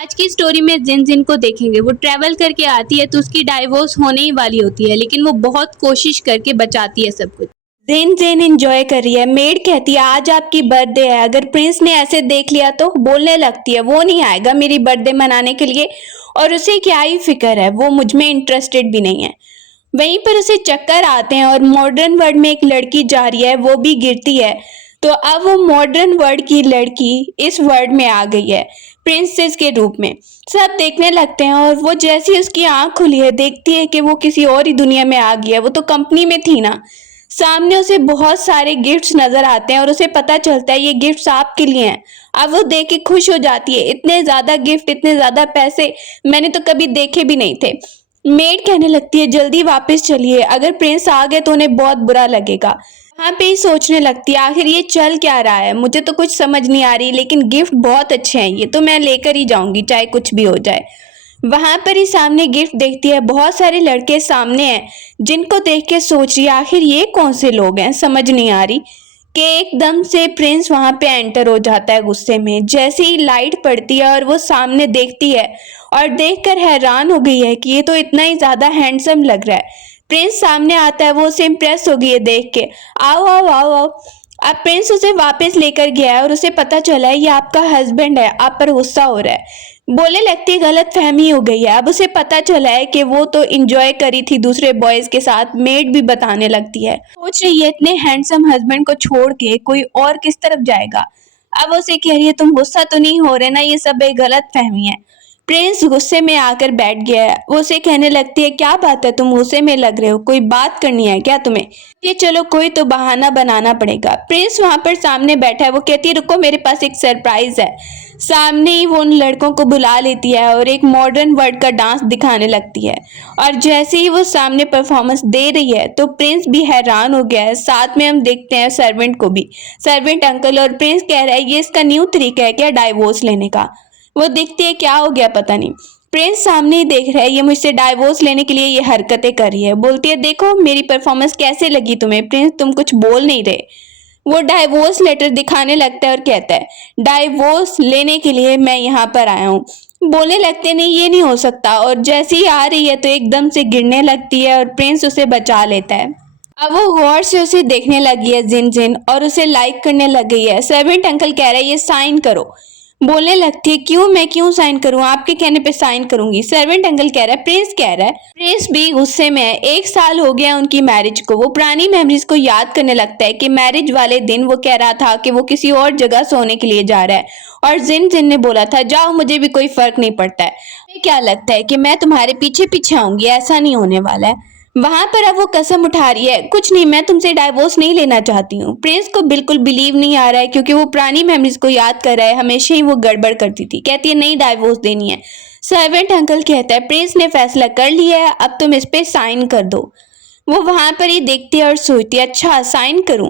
आज की स्टोरी में जिन जिन को देखेंगे वो ट्रैवल करके आती है तो उसकी डाइवोर्स होने ही वाली होती है, लेकिन वो बहुत कोशिश करके बचाती है सब कुछ। जिन जिन एंजॉय कर रही है। मेड कहती है आज आपकी बर्थडे है। अगर प्रिंस ने ऐसे देख लिया तो बोलने लगती है वो नहीं आएगा मेरी बर्थडे मनाने के लिए, और उसे क्या ही फिक्र है, वो मुझ में इंटरेस्टेड भी नहीं है। वहीं पर उसे चक्कर आते हैं और मॉडर्न वर्ल्ड में एक लड़की जा रही है, वो भी गिरती है। तो अब वो मॉडर्न वर्ल्ड की लड़की इस वर्ल्ड में आ गई है प्रिंसेस के रूप में। सब देखने लगते हैं और वो जैसी उसकी आंख खुली है देखती है कि वो किसी और ही दुनिया में आ गई है। वो तो कंपनी में थी ना। सामने उसे बहुत सारे गिफ्ट्स नजर आते हैं और उसे पता चलता है ये गिफ्ट्स आपके लिए हैं। अब वो देख के खुश हो जाती है, इतने ज्यादा गिफ्ट, इतने ज्यादा पैसे मैंने तो कभी देखे भी नहीं थे। मेड कहने लगती है जल्दी वापस चलिए, अगर प्रिंस आ गए तो उन्हें बहुत बुरा लगेगा। वहां पे ही सोचने लगती है आखिर ये चल क्या रहा है, मुझे तो कुछ समझ नहीं आ रही, लेकिन गिफ्ट बहुत अच्छे हैं, ये तो मैं लेकर ही जाऊंगी चाहे कुछ भी हो जाए। वहां पर ही सामने गिफ्ट देखती है, बहुत सारे लड़के सामने हैं जिनको देख के सोच रही है आखिर ये कौन से लोग हैं, समझ नहीं आ रही। कि एकदम से प्रिंस वहां पे एंटर हो जाता है गुस्से में। जैसे ही लाइट पड़ती है और वो सामने देखती है और देखकर हैरान हो गई है कि ये तो इतना ही ज्यादा हैंडसम लग रहा है। प्रिंस सामने आता है, वो उसे इम्प्रेस हो गई है देख के। आओ आओ आओ आओ। अब प्रिंस उसे वापस लेकर गया है और उसे पता चला है ये आपका हस्बैंड है, आप पर गुस्सा हो रहा है। बोलने लगती है गलत फहमी हो गई है। अब उसे पता चला है कि वो तो इंजॉय करी थी दूसरे बॉयज के साथ। मेड भी बताने लगती है, सोच रही है इतने हैंडसम हस्बैंड को छोड़ के कोई और किस तरफ जाएगा। अब उसे कह रही है तुम गुस्सा तो नहीं हो रहे ना, ये सब एक गलत फहमी है। प्रिंस गुस्से में आकर बैठ गया है। वो उसे कहने लगती है क्या बात है, तुम गुस्से में लग रहे हो, कोई बात करनी है क्या तुम्हें? ये चलो कोई तो बहाना बनाना पड़ेगा। प्रिंस वहां पर सामने बैठा है। वो कहती है रुको मेरे पास एक सरप्राइज है। सामने ही वो उन लड़कों को बुला लेती है और एक मॉडर्न वर्ल्ड का डांस दिखाने लगती है। और जैसे ही वो सामने परफॉर्मेंस दे रही है तो प्रिंस भी हैरान हो गया है। साथ में हम देखते हैं सर्वेंट को भी, सर्वेंट अंकल। और प्रिंस कह रहा है ये इसका न्यू तरीका है क्या डाइवोर्स लेने का? वो देखती है क्या हो गया पता नहीं। प्रिंस सामने ही देख रहा है ये मुझसे डाइवोर्स लेने के लिए ये हरकतें कर रही है। बोलती है देखो मेरी परफॉर्मेंस कैसे लगी तुम्हें? प्रिंस तुम कुछ बोल नहीं रहे। वो डाइवोर्स लेटर दिखाने लगता है और कहता है डाइवोर्स लेने के लिए मैं यहाँ पर आया हूँ। बोलने लगते नहीं ये नहीं हो सकता, और जैसे ही आ रही है तो एकदम से गिरने लगती है और प्रिंस उसे बचा लेता है। अब वो गौर से उसे देखने लगी है जिन जिन, और उसे लाइक करने लग गई है। सर्वेंट अंकल कह रहा है ये साइन करो। बोलने लगती है क्यों, मैं क्यों साइन करूं, आपके कहने पे साइन करूंगी। सर्वेंट अंकल कह रहा है, प्रिंस कह रहा है। प्रिंस भी गुस्से में है। 1 साल हो गया उनकी मैरिज को। वो पुरानी मेमोरीज को याद करने लगता है कि मैरिज वाले दिन वो कह रहा था कि वो किसी और जगह सोने के लिए जा रहा है, और जिन जिन ने बोला था जाओ मुझे भी कोई फर्क नहीं पड़ता है। क्या लगता है कि मैं तुम्हारे पीछे पीछे आऊंगी? ऐसा नहीं होने वाला है। वहां पर अब वो कसम उठा रही है कुछ नहीं, मैं तुमसे डाइवोर्स नहीं लेना चाहती हूँ। प्रिंस को बिल्कुल बिलीव नहीं आ रहा है क्योंकि वो पुरानी मेमोरीज को याद कर रहा है, हमेशा ही वो गड़बड़ करती थी। कहती है नहीं डाइवोर्स देनी है। सर्वेंट अंकल कहता है प्रिंस ने फैसला कर लिया है, अब तुम इस पे साइन कर दो। वो वहां पर ही देखती है और सोचती है अच्छा साइन करूं।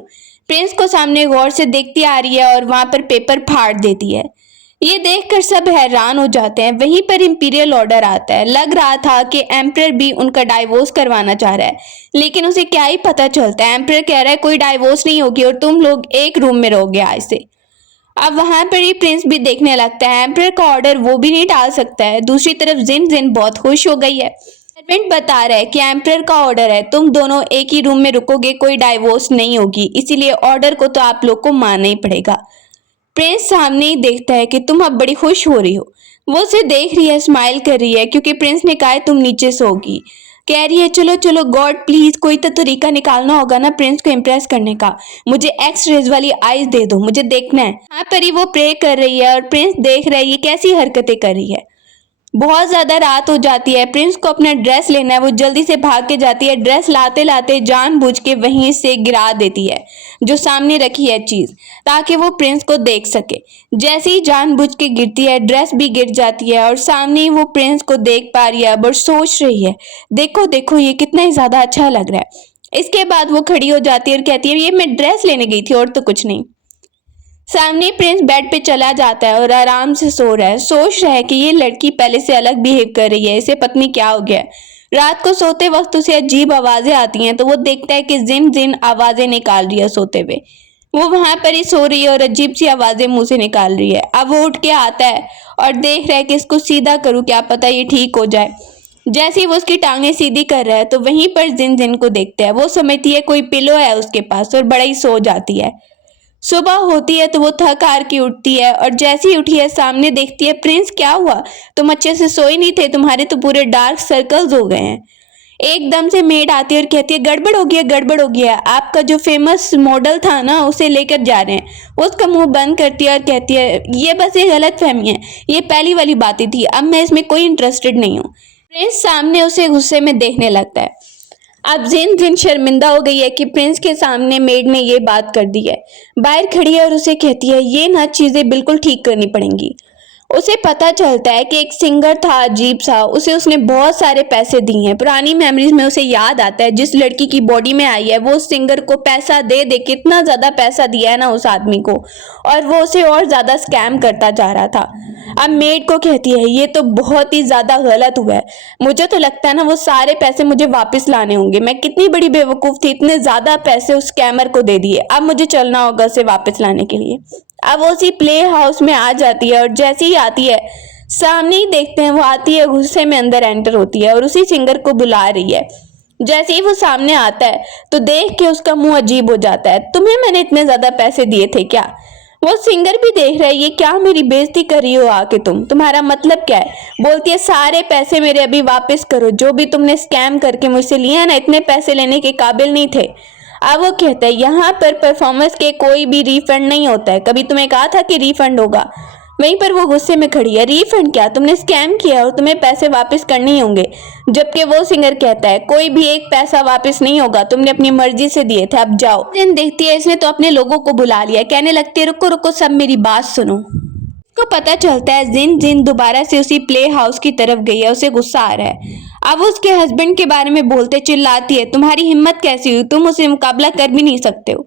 प्रिंस को सामने गौर से देखती आ रही है और वहां पर पेपर फाड़ देती है। ये देखकर सब हैरान हो जाते हैं। वहीं पर इंपीरियल ऑर्डर आता है। लग रहा था कि एम्परर भी उनका डाइवोर्स करवाना चाह रहा है, लेकिन उसे क्या ही पता चलता है। एम्परर कह रहा है कोई डाइवोर्स नहीं होगी और तुम लोग एक रूम में रहोगे आज से। अब वहां पर ही प्रिंस भी देखने लगता है एम्परर का ऑर्डर वो भी नहीं टाल सकता है। दूसरी तरफ जिन जिन बहुत खुश हो गई है। सर्वेंट बता रहा है कि एम्परर का ऑर्डर है, तुम दोनों एक ही रूम में रुकोगे, कोई डाइवोर्स नहीं होगी, इसीलिए ऑर्डर को तो आप लोग को मानना ही पड़ेगा। प्रिंस सामने ही देखता है कि तुम अब बड़ी खुश हो रही हो। वो उसे देख रही है, स्माइल कर रही है क्योंकि प्रिंस ने कहा है तुम नीचे सोगी। कह रही है चलो चलो गॉड प्लीज कोई तो तरीका निकालना होगा ना प्रिंस को इम्प्रेस करने का, मुझे एक्स रेज वाली आईज दे दो, मुझे देखना है। यहाँ पर ही वो प्रे कर रही है और प्रिंस देख रहा है ये कैसी हरकतें कर रही है। बहुत ज्यादा रात हो जाती है। प्रिंस को अपना ड्रेस लेना है। वो जल्दी से भाग के जाती है। ड्रेस लाते लाते जानबूझ के वहीं से गिरा देती है जो सामने रखी है चीज, ताकि वो प्रिंस को देख सके। जैसे ही जानबूझ के गिरती है ड्रेस भी गिर जाती है और सामने ही वो प्रिंस को देख पा रही है और सोच रही है देखो देखो ये कितना ही ज्यादा अच्छा लग रहा है। इसके बाद वो खड़ी हो जाती है और कहती है ये मैं ड्रेस लेने गई थी और तो कुछ नहीं। सामने प्रिंस बेड पे चला जाता है और आराम से सो रहा है। सोच रहा है कि ये लड़की पहले से अलग बिहेव कर रही है, इसे पत्नी क्या हो गया है। रात को सोते वक्त उसे अजीब आवाजें आती हैं तो वो देखता है कि जिन जिन आवाजें निकाल रही है सोते हुए। वो वहां पर ही सो रही है और अजीब सी आवाजें मुंह से निकाल रही है। अब वो उठ के आता है और देख रहा है कि इसको सीधा करूँ, क्या पता ये ठीक हो जाए। जैसे ही वो उसकी टांगें सीधी कर रहा है तो वहीं पर जिन जिन को देखता है। वो समझती है कोई पिलो है उसके पास और बड़ा ही सो जाती है। सुबह होती है तो वो थक हार के उठती है और जैसे ही उठी है सामने देखती है, प्रिंस क्या हुआ, तुम अच्छे से सोए नहीं थे, तुम्हारे तो पूरे डार्क सर्कल्स हो गए हैं। एकदम से मेड आती है और कहती है गड़बड़ हो गया, गड़बड़ हो गया, आपका जो फेमस मॉडल था ना उसे लेकर जा रहे हैं। वो उसका मुंह बंद करती है और कहती है ये बस ये गलत फहमी है, ये पहली वाली बातें थी, अब मैं इसमें कोई इंटरेस्टेड नहीं हूँ। प्रिंस सामने उसे गुस्से में देखने लगता है। अब जिन जिन शर्मिंदा हो गई है कि प्रिंस के सामने मेड ने ये बात कर दी है। बाहर खड़ी है और उसे कहती है ये ना चीजें बिल्कुल ठीक करनी पड़ेंगी। उसे पता चलता है कि एक सिंगर था अजीब सा, उसे उसने बहुत सारे पैसे दिए हैं। पुरानी मेमोरीज में उसे याद आता है जिस लड़की की बॉडी में आई है वो उस सिंगर को पैसा दे दे कितना ज्यादा पैसा दिया है ना उस आदमी को, और वो उसे और ज्यादा स्कैम करता जा रहा था। अब मेड को कहती है ये तो बहुत ही ज्यादा गलत हुआ है, मुझे तो लगता है ना वो सारे पैसे मुझे वापस लाने होंगे। मैं कितनी बड़ी बेवकूफ थी, इतने ज्यादा पैसे उस स्कैमर को दे दिए, अब मुझे चलना होगा उसे वापस लाने के लिए। अब वो उसी प्ले हाउस में आ जाती है और जैसे ही आती है सामने ही देखते हैं वो आती है, गुस्से में अंदर एंटर होती है और उसी सिंगर को बुला रही है। जैसे ही वो सामने आता है तो देख के उसका मुंह अजीब हो जाता है, तुम्हें मैंने इतने ज्यादा पैसे दिए थे क्या? वो सिंगर भी देख रहा है, ये क्या मेरी बेइज्जती कर रही हो आके, तुम्हारा मतलब क्या है? बोलती है सारे पैसे मेरे अभी वापस करो, जो भी तुमने स्कैम करके मुझसे लिया ना, इतने पैसे लेने के काबिल नहीं थे। अब वो कहता है यहाँ पर परफॉर्मेंस के कोई भी रिफंड नहीं होता है, कभी तुम्हें कहा था कि रिफंड होगा? वहीं पर वो गुस्से में खड़ी है, रिफंड क्या, तुमने स्कैम किया और तुम्हें पैसे वापस करने ही होंगे। जबकि वो सिंगर कहता है कोई भी एक पैसा वापस नहीं होगा, तुमने अपनी मर्जी से दिए थे, अब जाओ। जिन देखती है इसने तो अपने लोगों को बुला लिया, कहने लगती है रुको रुको सब मेरी बात सुनो। को पता चलता है जिन जिन दोबारा से उसी प्ले हाउस की तरफ गई है, उसे गुस्सा आ रहा है। अब उसके हस्बैंड के बारे में बोलते चिल्लाती है तुम्हारी हिम्मत कैसी हुई, तुम उसे मुकाबला कर भी नहीं सकते हो।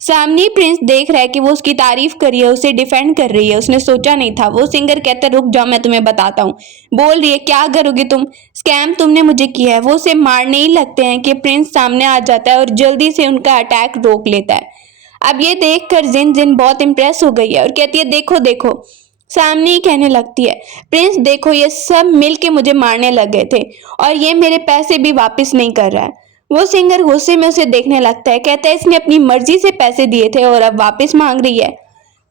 सामने प्रिंस देख रहा है कि वो उसकी तारीफ कर रही है, उसे डिफेंड कर रही है, उसने सोचा नहीं था। वो सिंगर कहता है रुक जाओ मैं तुम्हें बताता हूँ। बोल रही है क्या करोगी तुम, स्कैम तुमने मुझे किया है। वो उसे मारने ही लगते हैं कि प्रिंस सामने आ जाता है और जल्दी से उनका अटैक रोक लेता है। अब ये देखकर जिन जिन बहुत इंप्रेस हो गई है और कहती है देखो देखो, सामने ही कहने लगती है प्रिंस देखो ये सब मिल के मुझे मारने लग गए थे और ये मेरे पैसे भी वापस नहीं कर रहा है। वो सिंगर गुस्से में उसे देखने लगता है, कहता है इसने अपनी मर्जी से पैसे दिए थे और अब वापस मांग रही है।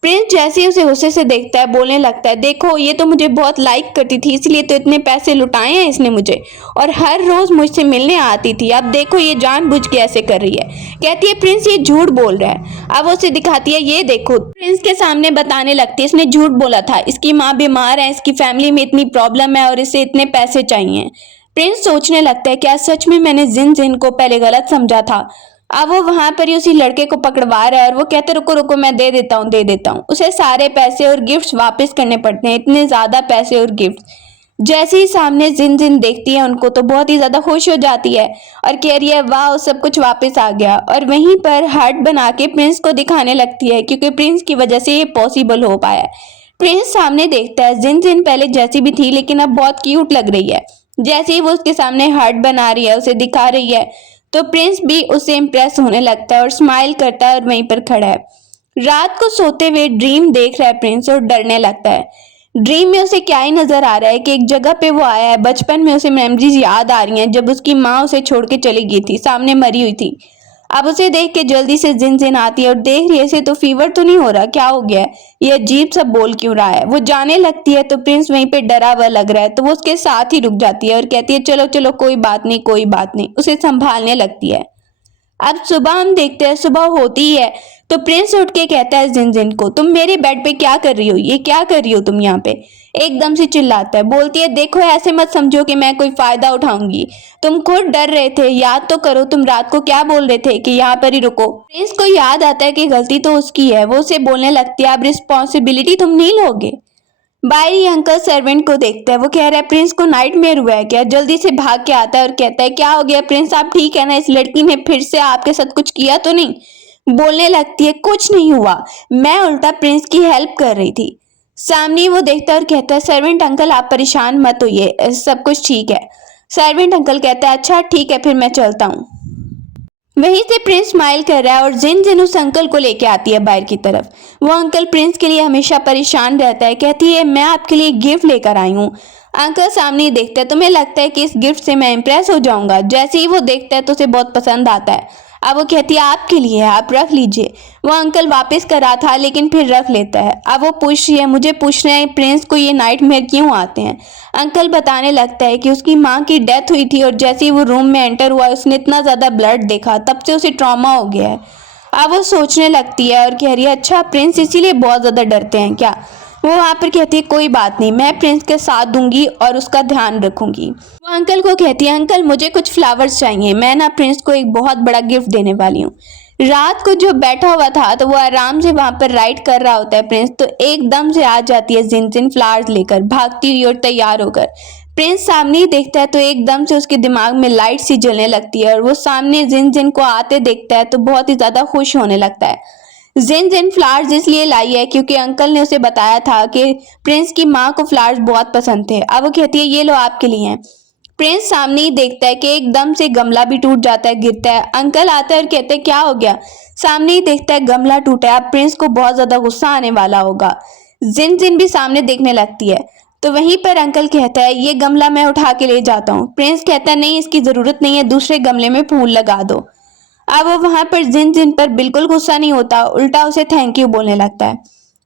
प्रिंस जैसे ही उसे गुस्से से देखता है बोलने लगता है देखो ये तो मुझे बहुत लाइक करती थी इसलिए तो इतने पैसे लुटाए हैं इसने मुझे, और हर रोज मुझसे मिलने आती थी, अब देखो ये जानबूझ के ऐसे कर रही है। कहती है प्रिंस ये झूठ बोल रहा है। अब उसे दिखाती है ये देखो, प्रिंस के सामने बताने लगती है इसने झूठ बोला था, इसकी माँ बीमार है, इसकी फैमिली में इतनी प्रॉब्लम है और इसे इतने पैसे चाहिए। प्रिंस सोचने लगता है क्या सच में मैंने जिन जिन को पहले गलत समझा था। अब वो वहां पर ही उसी लड़के को पकड़वा रहा है और वो कहते रुको रुको मैं दे देता हूँ दे देता हूँ। उसे सारे पैसे और गिफ्ट्स वापस करने पड़ते हैं, इतने ज्यादा पैसे और गिफ्ट्स। जैसे ही सामने जिन जिन देखती है उनको तो बहुत ही ज्यादा खुश हो जाती है और कह रही है वाह सब कुछ वापस आ गया, और वहीं पर हार्ट बना के प्रिंस को दिखाने लगती है क्योंकि प्रिंस की वजह से ये पॉसिबल हो पाया है। प्रिंस सामने देखता है जिन जिन पहले जैसी भी थी लेकिन अब बहुत क्यूट लग रही है। जैसे ही वो उसके सामने हार्ट बना रही है उसे दिखा रही है तो प्रिंस भी उससे इम्प्रेस होने लगता है और स्माइल करता है और वहीं पर खड़ा है। रात को सोते हुए ड्रीम देख रहा है प्रिंस और डरने लगता है। ड्रीम में उसे क्या ही नजर आ रहा है कि एक जगह पे वो आया है, बचपन में उसे मेमोरीज याद आ रही हैं जब उसकी माँ उसे छोड़ के चली गई थी, सामने मरी हुई थी। अब उसे देख के जल्दी से जिन जिन आती है और देख रही है इसे तो फीवर तो नहीं हो रहा, क्या हो गया है, ये अजीब सा बोल क्यों रहा है। वो जाने लगती है तो प्रिंस वहीं पे डरा हुआ लग रहा है तो वो उसके साथ ही रुक जाती है और कहती है चलो चलो कोई बात नहीं कोई बात नहीं, उसे संभालने लगती है। अब सुबह हम देखते हैं सुबह होती ही है तो प्रिंस उठ के कहता है जिन जिन को तुम मेरे बेड पे क्या कर रही हो, ये क्या कर रही हो तुम यहाँ पे। एकदम से चिल्लाता है, बोलती है देखो ऐसे मत समझो कि मैं कोई फायदा उठाऊंगी, तुम खुद डर रहे थे, याद तो करो तुम रात को क्या बोल रहे थे कि यहाँ पर ही रुको। प्रिंस को याद आता है कि गलती तो उसकी है, वो उसे बोलने लगती है अब रिस्पॉन्सिबिलिटी तुम नहीं लोगे। बाई अंकल सर्वेंट को देखता है, वो कह रहा है प्रिंस को नाइटमेयर हुआ है क्या। जल्दी से भाग के आता है और कहता है क्या हो गया प्रिंस आप ठीक है ना, इस लड़की ने फिर से आपके साथ कुछ किया तो नहीं। बोलने लगती है कुछ नहीं हुआ, मैं उल्टा प्रिंस की हेल्प कर रही थी। सामने वो देखता है और कहता है सर्वेंट अंकल आप परेशान मत होइए सब कुछ ठीक है। सर्वेंट अंकल कहता है अच्छा ठीक है फिर मैं चलता हूँ। वहीं से प्रिंस स्माइल कर रहा है और जिन जिन उस अंकल को लेके आती है बाहर की तरफ। वो अंकल प्रिंस के लिए हमेशा परेशान रहता है। कहती है मैं आपके लिए गिफ्ट लेकर आई हूँ। अंकल सामने ही देखता है, तुम्हें लगता है कि इस गिफ्ट से मैं इम्प्रेस हो जाऊंगा? जैसे ही वो देखता है तो उसे बहुत पसंद आता है। अब वो कहती है आपके लिए है, आप रख लीजिए। वो अंकल वापस कर रहा था लेकिन फिर रख लेता है। अब वो पूछ रही है मुझे पूछना है प्रिंस को ये नाइटमेयर क्यों आते हैं। अंकल बताने लगता है कि उसकी माँ की डेथ हुई थी और जैसे ही वो रूम में एंटर हुआ उसने इतना ज़्यादा ब्लड देखा, तब से उसे ट्रॉमा हो गया है। अब वो सोचने लगती है और कह रही है अच्छा प्रिंस इसीलिए बहुत ज़्यादा डरते हैं क्या। वो वहाँ पर कहती है कोई बात नहीं, मैं प्रिंस के साथ दूंगी और उसका ध्यान रखूंगी। वो अंकल को कहती है अंकल मुझे कुछ फ्लावर्स चाहिए, मैं ना प्रिंस को एक बहुत बड़ा गिफ्ट देने वाली हूँ। रात को जो बैठा हुआ था तो वो आराम से वहां पर राइड कर रहा होता है प्रिंस, तो एकदम से आ जाती है जिन जिन फ्लावर्स लेकर भागती हुई और तैयार होकर। प्रिंस सामने ही देखता है तो एकदम से उसके दिमाग में लाइट सी जलने लगती है और वो सामने जिन जिन को आते देखता है तो बहुत ही ज्यादा खुश होने लगता है। जिन जिन फ्लावर्स इसलिए लाई है क्योंकि अंकल ने उसे बताया था कि प्रिंस की माँ को फ्लावर्स बहुत पसंद थे। अब वो कहती है ये लो आपके लिए हैं। प्रिंस सामने ही देखता है कि एकदम से गमला भी टूट जाता है, गिरता है। अंकल आता है और कहते हैं क्या हो गया। सामने ही देखता है गमला टूटा है। अब प्रिंस को बहुत ज्यादा गुस्सा आने वाला होगा। जिन जिन भी सामने देखने लगती है तो वहीं पर अंकल कहता है ये गमला मैं उठा के ले जाता हूँ। प्रिंस कहता है नहीं इसकी जरूरत नहीं है, दूसरे गमले में फूल लगा दो। अब वो वहां पर जिन जिन पर बिल्कुल गुस्सा नहीं होता, उल्टा उसे थैंक यू बोलने लगता है।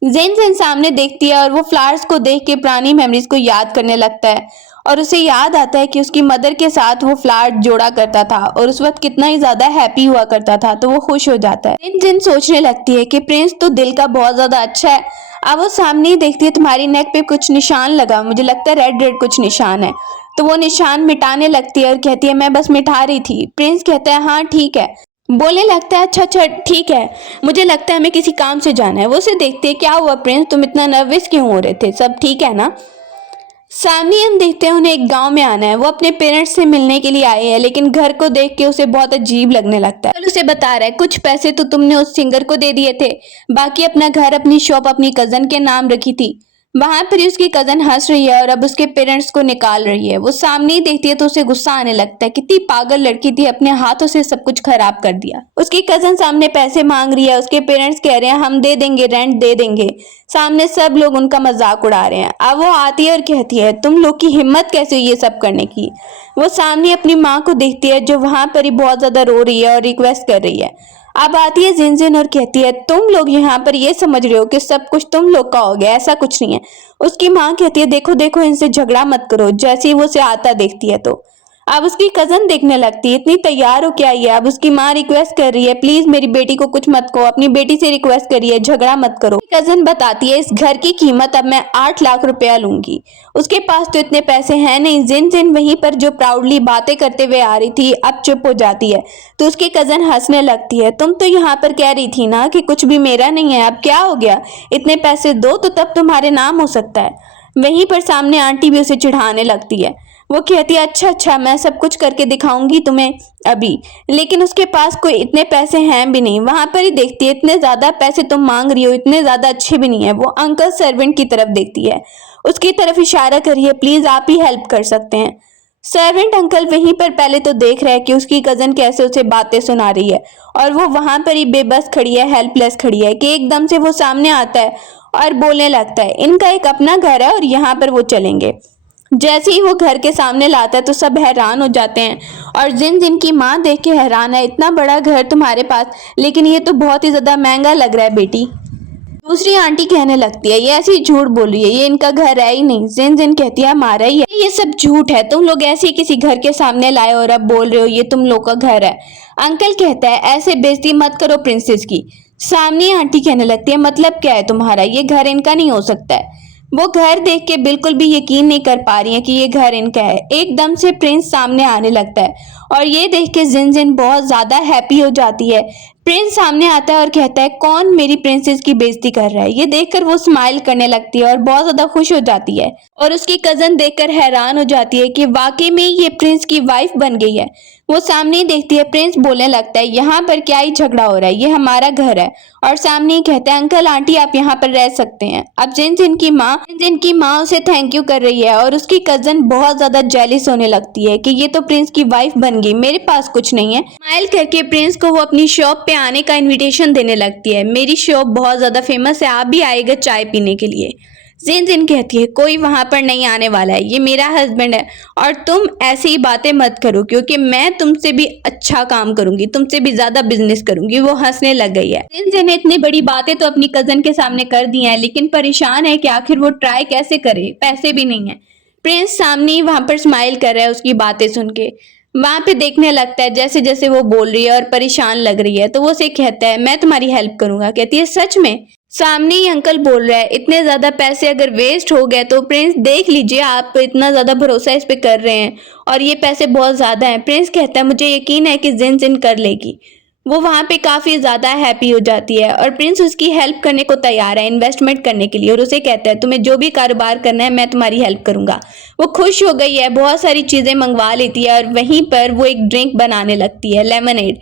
जिन जिन सामने देखती है और वो फ्लावर्स को देख के पुरानी मेमोरीज को याद करने लगता है और उसे याद आता है कि उसकी मदर के साथ वो फ्लावर जोड़ा करता था और उस वक्त कितना ही ज्यादा हैप्पी हुआ करता था, तो वो खुश हो जाता है। जिन जिन सोचने लगती है कि प्रिंस तो दिल का बहुत ज्यादा अच्छा है। अब वो सामने ही देखती है तुम्हारी नेक पे कुछ निशान लगा, मुझे लगता है रेड रेड कुछ निशान है। तो वो निशान मिटाने लगती है और कहती है मैं बस मिटा रही थी। प्रिंस कहता है हाँ ठीक है। बोलने लगता है अच्छा अच्छा ठीक है, मुझे लगता है हमें किसी काम से जाना है। वो उसे देखते हैं क्या हुआ प्रिंस, तुम इतना नर्वस क्यों हो रहे थे, सब ठीक है ना। सामने हम देखते हैं उन्हें एक गांव में आना है। वो अपने पेरेंट्स से मिलने के लिए आए हैं लेकिन घर को देख के उसे बहुत अजीब लगने लगता है। कल उसे बता रहा है कुछ पैसे तो तुमने उस सिंगर को दे दिए थे, बाकी अपना घर अपनी शॉप अपनी कजन के नाम रखी थी। वहां पर ही उसकी कजन हंस रही है और अब उसके पेरेंट्स को निकाल रही है। वो सामने ही देखती है तो उसे गुस्सा आने लगता है, कितनी पागल लड़की थी, अपने हाथों से सब कुछ खराब कर दिया। उसकी कजन सामने पैसे मांग रही है, उसके पेरेंट्स कह रहे हैं हम दे देंगे, रेंट दे देंगे। सामने सब लोग उनका मजाक उड़ा रहे हैं। अब वो आती है और कहती है तुम लोग की हिम्मत कैसे हुई ये सब करने की। वो सामने अपनी माँ को देखती है जो वहां पर ही बहुत ज्यादा रो रही है और रिक्वेस्ट कर रही है। अब आती है जिन जिन और कहती है तुम लोग यहाँ पर ये समझ रहे हो कि सब कुछ तुम लोग का हो गया, ऐसा कुछ नहीं है। उसकी माँ कहती है देखो देखो इनसे झगड़ा मत करो। जैसे ही वो उसे आता देखती है तो अब उसकी कजन देखने लगती है, इतनी तैयार हो क्या आई है। अब उसकी माँ रिक्वेस्ट कर रही है प्लीज मेरी बेटी को कुछ मत कहो, अपनी बेटी से रिक्वेस्ट कर रही है झगड़ा मत करो। कजन बताती है इस घर की कीमत अब मैं 8 लाख रुपया लूंगी। उसके पास तो इतने पैसे हैं नहीं। जिन जिन वहीं पर जो प्राउडली बातें करते हुए आ रही थी अब चुप हो जाती है तो उसकी कजन हंसने लगती है तुम तो यहाँ पर कह रही थी ना कि कुछ भी मेरा नहीं है, अब क्या हो गया, इतने पैसे दो तो तब तुम्हारे नाम हो सकता है। वहीं पर सामने आंटी भी उसे चिढ़ाने लगती है। वो कहती है अच्छा अच्छा मैं सब कुछ करके दिखाऊंगी तुम्हें अभी, लेकिन उसके पास कोई इतने पैसे हैं भी नहीं। वहां पर ही देखती है इतने ज्यादा पैसे तुम मांग रही हो, इतने ज्यादा अच्छे भी नहीं है। वो अंकल सर्वेंट की तरफ देखती है, उसकी तरफ इशारा करिए प्लीज आप ही हेल्प कर सकते हैं। सर्वेंट अंकल वहीं पर पहले तो देख रहे हैं कि उसकी कजन कैसे उसे बातें सुना रही है और वो वहां पर ही बेबस खड़ी है, हेल्पलेस खड़ी है कि एकदम से वो सामने आता है और बोलने लगता है इनका एक अपना घर है और यहाँ पर वो चलेंगे। जैसे ही वो घर के सामने लाता है तो सब हैरान हो जाते हैं और जिन जिन की माँ देख के हैरान है, इतना बड़ा घर तुम्हारे पास, लेकिन ये तो बहुत ही ज्यादा महंगा लग रहा है बेटी। दूसरी आंटी कहने लगती है ये ऐसे ही झूठ बोल रही है, ये इनका घर है ही नहीं। जिन जिन कहती है हमारा ही है, ये सब झूठ है, तुम लोग ऐसे ही किसी घर के सामने लाए और अब बोल रहे हो ये तुम लोग का घर है। अंकल कहता है ऐसे बेइज्जती मत करो प्रिंसेस की। सामने आंटी कहने लगती है मतलब क्या है तुम्हारा, ये घर इनका नहीं हो सकता है। वो घर देख के बिल्कुल भी यकीन नहीं कर पा रही है कि ये घर इनका है। एकदम से प्रिंस सामने आने लगता है और ये देख के जिन जिन बहुत ज्यादा हैप्पी हो जाती है। प्रिंस सामने आता है और कहता है कौन मेरी प्रिंसेस की बेइज्जती कर रहा है। ये देखकर वो स्माइल करने लगती है और बहुत ज्यादा खुश हो जाती है और उसकी कजन देखकर हैरान हो जाती है कि वाकई में ये प्रिंस की वाइफ बन गई है। वो सामने ही देखती है, प्रिंस बोलने लगता है यहाँ पर क्या ही झगड़ा हो रहा है, ये हमारा घर है। और सामने ही कहता है अंकल आंटी आप यहाँ पर रह सकते हैं। अब जिन जिनकी माँ उसे थैंक यू कर रही है और उसकी कजन बहुत ज्यादा जेलिस होने लगती है कि ये तो प्रिंस की वाइफ बन खाऊंगी, मेरे पास कुछ नहीं है। स्माइल करके प्रिंस को वो अपनी शॉप पे आने का इनविटेशन देने लगती है। मेरी शॉप बहुत ज़्यादा फेमस है, आप भी आएगा चाय पीने के लिए। जिन जिन कहती है कोई वहां पर नहीं आने वाला है, ये मेरा हस्बैंड है और तुम ऐसी ही बातें मत करो क्योंकि मैं तुमसे भी अच्छा काम करूंगी, तुमसे भी ज्यादा बिजनेस करूंगी। वो हंसने लग गई है। जिन जिन ने इतनी बड़ी बातें तो अपनी कजन के सामने कर दी हैं, लेकिन परेशान है कि आखिर वो ट्राई कैसे करे, पैसे भी नहीं है। प्रिंस सामने ही वहां पर स्माइल कर रहा है उसकी बातें सुन के। वहां पे देखने लगता है जैसे जैसे वो बोल रही है और परेशान लग रही है, तो वो उसे कहता है मैं तुम्हारी हेल्प करूंगा। कहती है सच में? सामने ही अंकल बोल रहा है इतने ज्यादा पैसे अगर वेस्ट हो गए तो प्रिंस देख लीजिए, आप इतना ज्यादा भरोसा इस पे कर रहे हैं और ये पैसे बहुत ज्यादा हैं। प्रिंस कहता है मुझे यकीन है कि जिन जिन कर लेगी। वो वहां पे काफी ज्यादा हैप्पी हो जाती है और प्रिंस उसकी हेल्प करने को तैयार है, इन्वेस्टमेंट करने के लिए, और उसे कहता है तुम्हें जो भी कारोबार करना है मैं तुम्हारी हेल्प करूंगा। वो खुश हो गई है, बहुत सारी चीजें मंगवा लेती है और वहीं पर वो एक ड्रिंक बनाने लगती है, लेमनेड।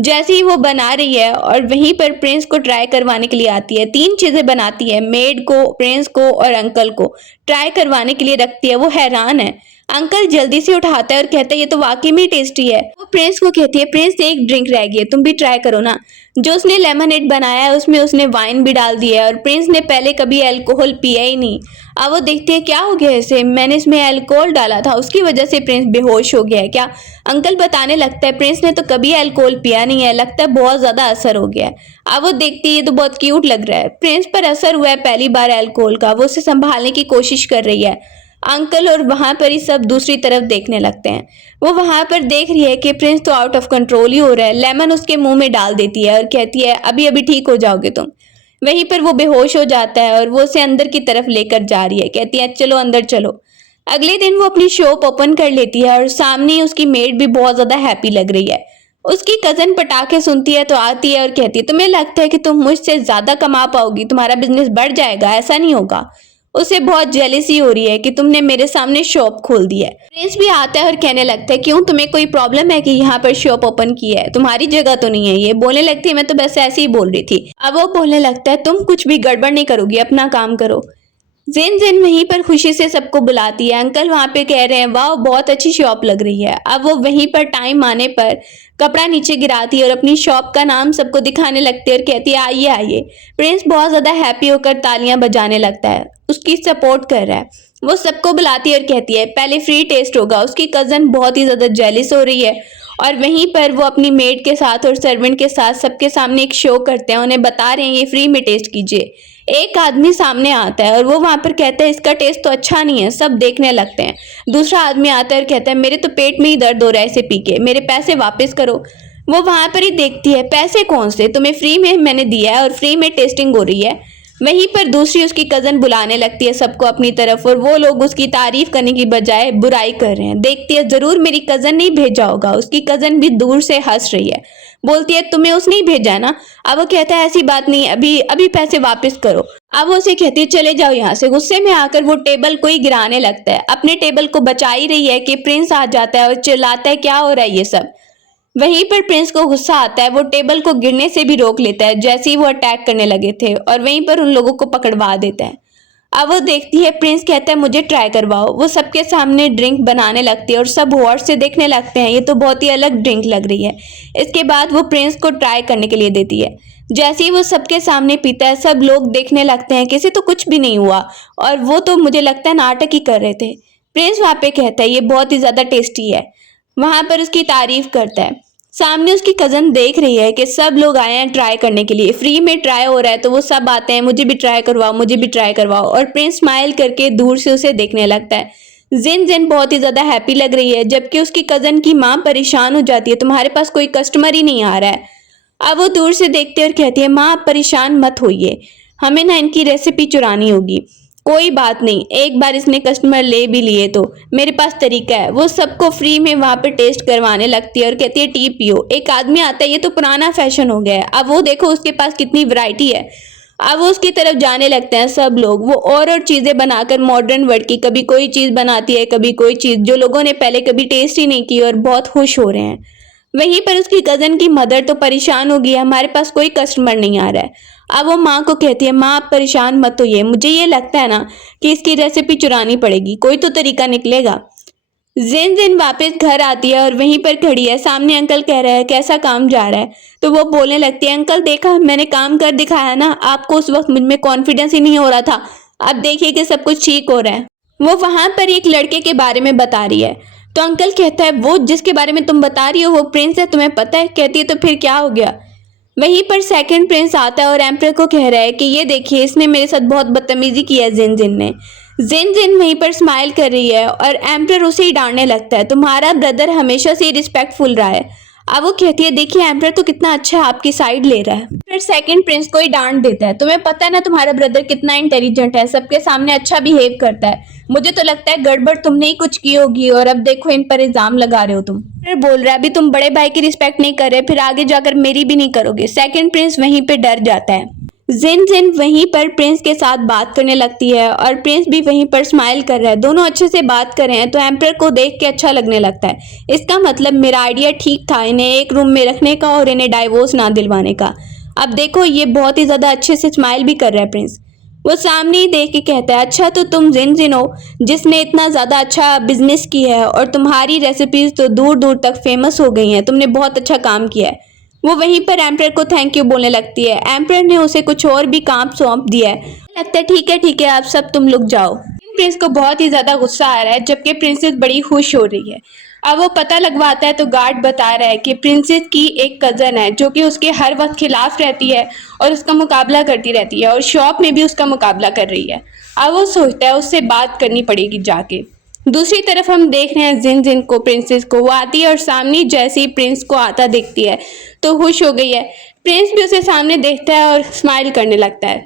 जैसे ही वो बना रही है और वहीं पर प्रिंस को ट्राई करवाने के लिए आती है, 3 चीजें बनाती है, मेड को, प्रिंस को और अंकल को ट्राई करवाने के लिए रखती है। वो हैरान है। अंकल जल्दी से उठाता है और कहता है ये तो वाकई में टेस्टी है। वो प्रिंस को कहती है प्रिंस एक ड्रिंक रह गई है, तुम भी ट्राई करो ना। जो उसने लेमनेड बनाया है उसमें उसने वाइन भी डाल दिया है और प्रिंस ने पहले कभी अल्कोहल पिया ही नहीं। अब वो देखती है क्या हो गया इसे, मैंने इसमें अल्कोहल डाला था, उसकी वजह से प्रिंस बेहोश हो गया है क्या? अंकल बताने लगता है प्रिंस ने तो कभी अल्कोहल पिया नहीं है, लगता है बहुत ज्यादा असर हो गया है। अब वो देखती है ये तो बहुत क्यूट लग रहा है, प्रिंस पर असर हुआ है पहली बार अल्कोहल का। वो उसे संभालने की कोशिश कर रही है। अंकल और वहां पर ही सब दूसरी तरफ देखने लगते हैं। वो वहां पर देख रही है कि प्रिंस तो आउट ऑफ कंट्रोल ही हो रहा है। लेमन उसके मुंह में डाल देती है और कहती है अभी अभी ठीक हो जाओगे तुम। वहीं पर वो बेहोश हो जाता है और वो उसे अंदर की तरफ लेकर जा रही है, कहती है चलो अंदर चलो। अगले दिन वो अपनी शॉप ओपन कर लेती है और सामने ही उसकी मेड भी बहुत ज्यादा हैप्पी लग रही है। उसकी कजन पटाखे सुनती है तो आती है और कहती है तुम्हें लगता है कि तुम मुझसे ज्यादा कमा पाओगी, तुम्हारा बिजनेस बढ़ जाएगा? ऐसा नहीं होगा। उसे बहुत जेलसी हो रही है कि तुमने मेरे सामने शॉप खोल दी है। प्रिंस भी आता है और कहने लगता है क्यों, तुम्हें कोई प्रॉब्लम है कि यहाँ पर शॉप ओपन की है? तुम्हारी जगह तो नहीं है ये। बोलने लगती है मैं तो बस ऐसे ही बोल रही थी। अब वो बोलने लगता है तुम कुछ भी गड़बड़ नहीं करोगी, अपना काम करो। जिन जिन वहीं पर खुशी से सबको बुलाती है। अंकल वहां पे कह रहे हैं वाह बहुत अच्छी शॉप लग रही है। अब वो वहीं पर टाइम आने पर कपड़ा नीचे गिराती है और अपनी शॉप का नाम सबको दिखाने लगती है और कहती है आइए आइए। प्रिंस बहुत ज्यादा हैप्पी होकर तालियां बजाने लगता है, उसकी सपोर्ट कर रहा है। वो सबको बुलाती है और कहती है पहले फ्री टेस्ट होगा। उसकी कजन बहुत ही ज्यादा जेलिस हो रही है और वहीं पर वो अपनी मेड के साथ और सर्वेंट के साथ सबके सामने एक शो करते हैं, उन्हें बता रहे हैं ये फ्री में टेस्ट कीजिए। एक आदमी सामने आता है और वो वहां पर कहता है इसका टेस्ट तो अच्छा नहीं है, सब देखने लगते हैं। दूसरा आदमी आता है और कहता है मेरे तो पेट में ही दर्द हो रहा है इसे पी के, मेरे पैसे वापस करो। वो वहां पर ही देखती है पैसे कौन से, तुम्हें फ्री में मैंने दिया है और फ्री में टेस्टिंग हो रही है। वहीं पर दूसरी उसकी कजन बुलाने लगती है सबको अपनी तरफ और वो लोग उसकी तारीफ करने की बजाय बुराई कर रहे हैं। देखती है जरूर मेरी कजन ने ही भेजा होगा। उसकी कजन भी दूर से हंस रही है, बोलती है तुम्हें उसने ही भेजा है ना? अब वो कहता है ऐसी बात नहीं, अभी अभी पैसे वापस करो। अब वो उसे कहती है चले जाओ यहाँ से। गुस्से में आकर वो टेबल को ही गिराने लगता है। अपने टेबल को बचा ही रही है कि प्रिंस आ जाता है और चिल्लाता है क्या हो रहा है ये सब। वहीं पर प्रिंस को गुस्सा आता है, वो टेबल को गिरने से भी रोक लेता है जैसे ही वो अटैक करने लगे थे और वहीं पर उन लोगों को पकड़वा देता है। अब वो देखती है, प्रिंस कहता है मुझे ट्राई करवाओ। वो सबके सामने ड्रिंक बनाने लगती है और सब गौर से देखने लगते हैं, ये तो बहुत ही अलग ड्रिंक लग रही है। इसके बाद वो प्रिंस को ट्राई करने के लिए देती है। जैसे ही वो सबके सामने पीता है सब लोग देखने लगते हैं किसी तो कुछ भी नहीं हुआ और वो तो मुझे लगता है नाटक ही कर रहे थे। प्रिंस वहां पे कहता है ये बहुत ही ज्यादा टेस्टी है, वहां पर उसकी तारीफ करता है। सामने उसकी कजन देख रही है कि सब लोग आए हैं ट्राई करने के लिए, फ्री में ट्राई हो रहा है तो वो सब आते हैं मुझे भी ट्राई करवाओ, मुझे भी ट्राई करवाओ। और प्रिंस स्माइल करके दूर से उसे देखने लगता है। जिन जिन बहुत ही ज्यादा हैप्पी लग रही है जबकि उसकी कजन की माँ परेशान हो जाती है, तुम्हारे पास कोई कस्टमर ही नहीं आ रहा है। अब वो दूर से देखती है और कहती है माँ आप परेशान मत होइए, हमें ना इनकी रेसिपी चुरानी होगी। कोई बात नहीं, एक बार इसने कस्टमर ले भी लिए तो मेरे पास तरीका है। वो सबको फ्री में वहां पे टेस्ट करवाने लगती है और कहती है टी पियो। एक आदमी आता है, ये तो पुराना फैशन हो गया है, अब वो देखो उसके पास कितनी वैरायटी है। अब वो उसकी तरफ जाने लगते हैं सब लोग। वो और चीजें बनाकर मॉडर्न वर्ल्ड की कभी कोई चीज बनाती है कभी कोई चीज जो लोगों ने पहले कभी टेस्ट ही नहीं की और बहुत खुश हो रहे हैं। वहीं पर उसकी कजन की मदर तो परेशान हो गई है, हमारे पास कोई कस्टमर नहीं आ रहा है। अब वो माँ को कहती है माँ आप परेशान मत होइए, मुझे ये लगता है ना कि इसकी रेसिपी चुरानी पड़ेगी, कोई तो तरीका निकलेगा। जिन जिन वापस घर आती है और वहीं पर खड़ी है, सामने अंकल कह रहा है कैसा काम जा रहा है, तो वो बोलने लगती है अंकल देखा मैंने काम कर दिखाया ना, आपको उस वक्त मुझ में कॉन्फिडेंस ही नहीं हो रहा था, अब देखिए कि सब कुछ ठीक हो रहा है। वो वहां पर एक लड़के के बारे में बता रही है, तो अंकल कहता है वो जिसके बारे में तुम बता रही हो वो प्रिंस है, तुम्हें पता है? कहती है तो फिर क्या हो गया। वहीं पर सेकंड प्रिंस आता है और एम्प्रर को कह रहा है कि ये देखिए इसने मेरे साथ बहुत बदतमीजी की है जिन जिन ने। जिन जिन वहीं पर स्माइल कर रही है और एम्प्रर उसे ही डांटने लगता है, तुम्हारा ब्रदर हमेशा से रिस्पेक्टफुल रहा है। अब वो कहती है देखिए एम्प्रर तो कितना अच्छा आपकी साइड ले रहा है। फिर सेकंड प्रिंस को ही डांट देता है, तुम्हें पता है ना तुम्हारा ब्रदर कितना इंटेलिजेंट है, सबके सामने अच्छा बिहेव करता है, मुझे तो लगता है गड़बड़ तुमने ही कुछ की होगी और अब देखो इन पर इल्जाम लगा रहे हो तुम। फिर बोल रहा है अभी तुम बड़े भाई की रिस्पेक्ट नहीं कर रहे, फिर आगे जाकर मेरी भी नहीं करोगे। सेकंड प्रिंस वहीं पे डर जाता है। जिन जिन वहीं पर प्रिंस के साथ बात करने लगती है और प्रिंस भी वहीं पर स्माइल कर रहा है, दोनों अच्छे से बात कर रहे हैं, तो एम्प्रर को देख के अच्छा लगने लगता है। इसका मतलब मेरा आइडिया ठीक था, इन्हें एक रूम में रखने का और इन्हें डाइवोर्स ना दिलवाने का। अब देखो ये बहुत ही ज़्यादा अच्छे से स्माइल भी कर रहा है प्रिंस। वो सामने ही देख के कहता है अच्छा तो तुम जिन जिन हो जिसने इतना ज़्यादा अच्छा बिजनेस किया है और तुम्हारी रेसिपीज तो दूर दूर तक फेमस हो गई हैं, तुमने बहुत अच्छा काम किया है। वो वहीं पर एम्प्रर को थैंक यू बोलने लगती है। एम्प्रर ने उसे कुछ और भी काम सौंप दिया है। लगता है ठीक है आप सब तुम लोग जाओ। प्रिंस को बहुत ही ज्यादा गुस्सा आ रहा है जबकि प्रिंसेस बड़ी खुश हो रही है। अब वो पता लगवाता है तो गार्ड बता रहा है कि प्रिंसेस की एक कजन है जो कि उसके हर वक्त खिलाफ रहती है और उसका मुकाबला करती रहती है और शॉप में भी उसका मुकाबला कर रही है। अब वो सोचता है उससे बात करनी पड़ेगी जाके। दूसरी तरफ हम देख रहे हैं जिन जिन को, प्रिंसेस को, वो आती है और सामने जैसे ही प्रिंस को आता देखती है तो खुश हो गई है। प्रिंस भी उसे सामने देखता है और स्माइल करने लगता है।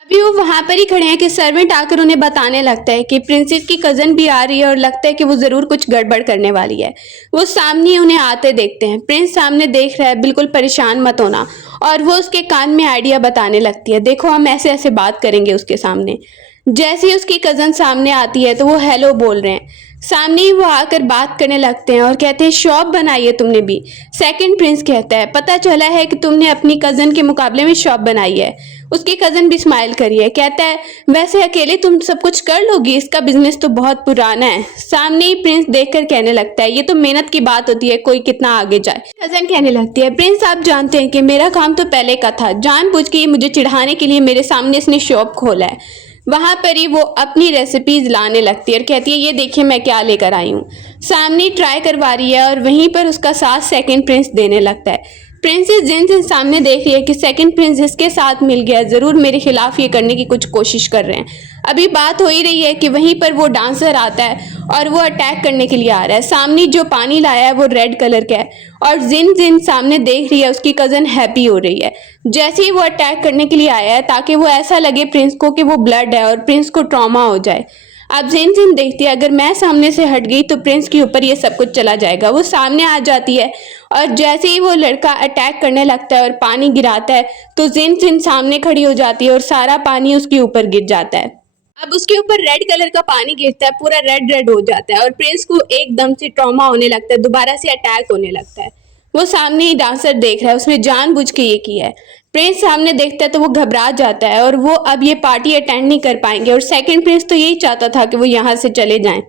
अभी वो वहां पर ही खड़े हैं कि सर्वेंट आकर उन्हें बताने लगता है कि प्रिंसेस की कजन भी आ रही है और लगता है कि वो जरूर कुछ गड़बड़ करने वाली है। वो सामने उन्हें आते देखते हैं। प्रिंस सामने देख रहा है बिल्कुल परेशान मत होना, और वो उसके कान में आइडिया बताने लगती है, देखो हम ऐसे ऐसे बात करेंगे उसके सामने। जैसे ही उसकी कजन सामने आती है तो वो हेलो बोल रहे हैं। सामने ही वो आकर बात करने लगते हैं और कहते हैं शॉप बनाई है तुमने भी। सेकंड प्रिंस कहता है पता चला है कि तुमने अपनी कजन के मुकाबले में शॉप बनाई है। उसकी कजन भी स्माइल करी है, कहता है वैसे अकेले तुम सब कुछ कर लोगी, इसका बिजनेस तो बहुत पुराना है। सामने ही प्रिंस देखकर कहने लगता है ये तो मेहनत की बात होती है, कोई कितना आगे जाए। कजन कहने लगती है प्रिंस आप जानते हैं कि मेरा काम तो पहले का था, जानबूझ के मुझे चिढ़ाने के लिए मेरे सामने इसने शॉप खोला है। वहां पर ही वो अपनी रेसिपीज लाने लगती है और कहती है ये देखिए मैं क्या लेकर आई हूँ। सामने ट्राई करवा रही है और वहीं पर उसका साथ सेकंड प्रिंस देने लगता है। प्रिंसेस जिन जिन सामने देख रही है कि सेकंड प्रिंस जिसके साथ मिल गया जरूर मेरे खिलाफ ये करने की कुछ कोशिश कर रहे हैं। अभी बात हो ही रही है कि वहीं पर वो डांसर आता है और वो अटैक करने के लिए आ रहा है। सामने जो पानी लाया है वो रेड कलर का है और जिन जिन सामने देख रही है उसकी कजन हैप्पी हो रही है। जैसे ही वो अटैक करने के लिए आया है ताकि वो ऐसा लगे प्रिंस को कि वो ब्लड है और प्रिंस को ट्रॉमा हो जाए। अब जिन जिन देखती है अगर मैं सामने से हट गई तो प्रिंस के ऊपर ये सब कुछ चला जाएगा। वो सामने आ जाती है और जैसे ही वो लड़का अटैक करने लगता है और पानी गिराता है तो जिन जिन सामने खड़ी हो जाती है और सारा पानी उसके ऊपर गिर जाता है। अब उसके ऊपर रेड कलर का पानी गिरता है, पूरा रेड रेड हो जाता है और प्रिंस को एकदम से ट्रॉमा होने लगता है, दोबारा से अटैक होने लगता है। वो सामने ही डांसर देख रहा है, उसने जानबूझ के ये किया है। प्रिंस सामने देखता है तो वो घबरा जाता है और वो अब ये पार्टी अटेंड नहीं कर पाएंगे और सेकंड प्रिंस तो यही चाहता था कि वो यहाँ से चले जाएं।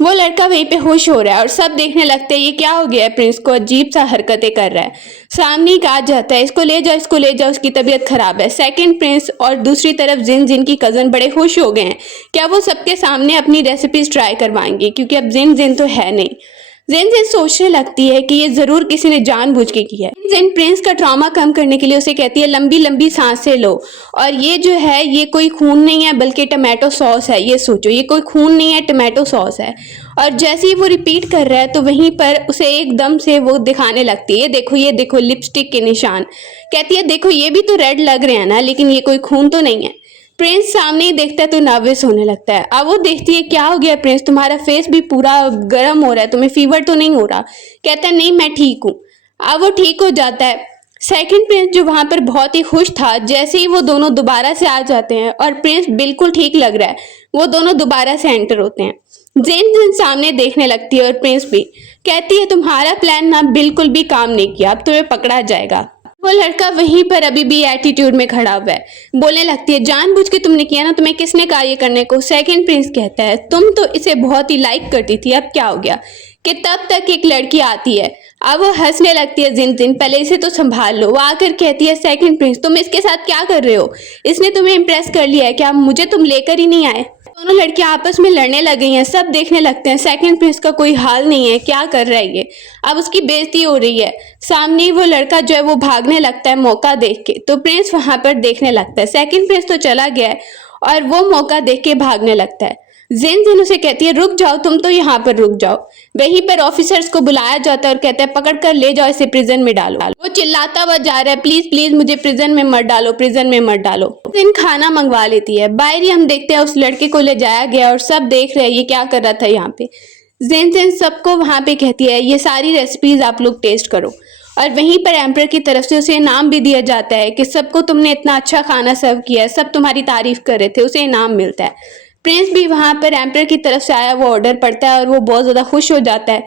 वो लड़का वहीं पे खुश हो रहा है और सब देखने लगते हैं ये क्या हो गया है, प्रिंस को अजीब सा हरकतें कर रहा है। सामने कहा जाता है इसको ले जाओ, उसकी तबीयत खराब है। सेकंड प्रिंस और दूसरी तरफ जिन जिन की कजन बड़े खुश हो गए हैं, क्या वो सबके सामने अपनी रेसिपीज ट्राई करवाएंगे क्योंकि अब जिन जिन तो है नहीं। जिन जिन सोचने लगती है कि ये जरूर किसी ने जानबूझ के किया है। जिन प्रिंस का ट्रॉमा कम करने के लिए उसे कहती है लंबी लंबी सांसें लो, और ये जो है ये कोई खून नहीं है बल्कि टमाटो सॉस है। ये सोचो ये कोई खून नहीं है, टमाटो सॉस है। और जैसे ही वो रिपीट कर रहा है तो वहीं पर उसे एकदम से वो दिखाने लगती है, ये देखो लिपस्टिक के निशान। कहती है देखो ये भी तो रेड लग रहे हैं ना, लेकिन ये कोई खून तो नहीं है। प्रिंस सामने ही देखता है तो नर्वस होने लगता है। अब वो देखती है क्या हो गया प्रिंस, तुम्हारा फेस भी पूरा गर्म हो रहा है, तुम्हें फीवर तो नहीं हो रहा? कहता है नहीं मैं ठीक हूँ। अब वो ठीक हो जाता है। सेकंड प्रिंस जो वहां पर बहुत ही खुश था, जैसे ही वो दोनों दोबारा से आ जाते हैं और प्रिंस बिल्कुल ठीक लग रहा है, वो दोनों दोबारा से एंटर होते हैं। जिन जिन सामने देखने लगती है और प्रिंस भी कहती है तुम्हारा प्लान ना बिल्कुल भी काम नहीं किया, अब तुम्हें पकड़ा जाएगा। वो लड़का वहीं पर अभी भी एटीट्यूड में खड़ा हुआ है। बोलने लगती है, जानबूझ के तुमने किया ना, तुम्हें किसने कहा ये करने को। सेकंड प्रिंस कहता है, तुम तो इसे बहुत ही लाइक करती थी, अब क्या हो गया। कि तब तक एक लड़की आती है। अब वो हंसने लगती है, जिन जिन पहले इसे तो संभाल लो। वो आकर कहती है, सेकंड प्रिंस तुम इसके साथ क्या कर रहे हो, इसने तुम्हें इम्प्रेस कर लिया है क्या, मुझे तुम लेकर ही नहीं आए। दोनों लड़कियां आपस में लड़ने लग गई हैं, सब देखने लगते हैं। सेकंड प्रिंस का कोई हाल नहीं है, क्या कर रहा है ये। अब उसकी बेइज्जती हो रही है। सामने ही वो लड़का जो है वो भागने लगता है मौका देख के, तो प्रिंस वहां पर देखने लगता है। सेकंड प्रिंस तो चला गया है और वो मौका देख के भागने लगता है। जिन जिन उसे कहती है, रुक जाओ, तुम तो यहाँ पर रुक जाओ। वहीं पर ऑफिसर्स को बुलाया जाता है और कहता है, पकड़ कर ले जाओ, इसे प्रिजन में डालो। वो चिल्लाता हुआ जा रहा है, प्लीज प्लीज मुझे प्रिजन में मत डालो, प्रिजन में मत डालो। जिन खाना मंगवा लेती है। बाहर ही हम देखते हैं उस लड़के को ले जाया गया और सब देख रहे हैं ये क्या कर रहा था यहाँ पे। जिन जिन सबको वहां पे कहती है, ये सारी रेसिपीज आप लोग टेस्ट करो। और वहीं पर एम्पर की तरफ से उसे इनाम भी दिया जाता है कि सबको तुमने इतना अच्छा खाना सर्व किया है, सब तुम्हारी तारीफ कर रहे थे, उसे इनाम मिलता है। प्रिंस भी वहां पर एम्पर की तरफ से आया वो ऑर्डर पड़ता है और वो बहुत ज्यादा खुश हो जाता है।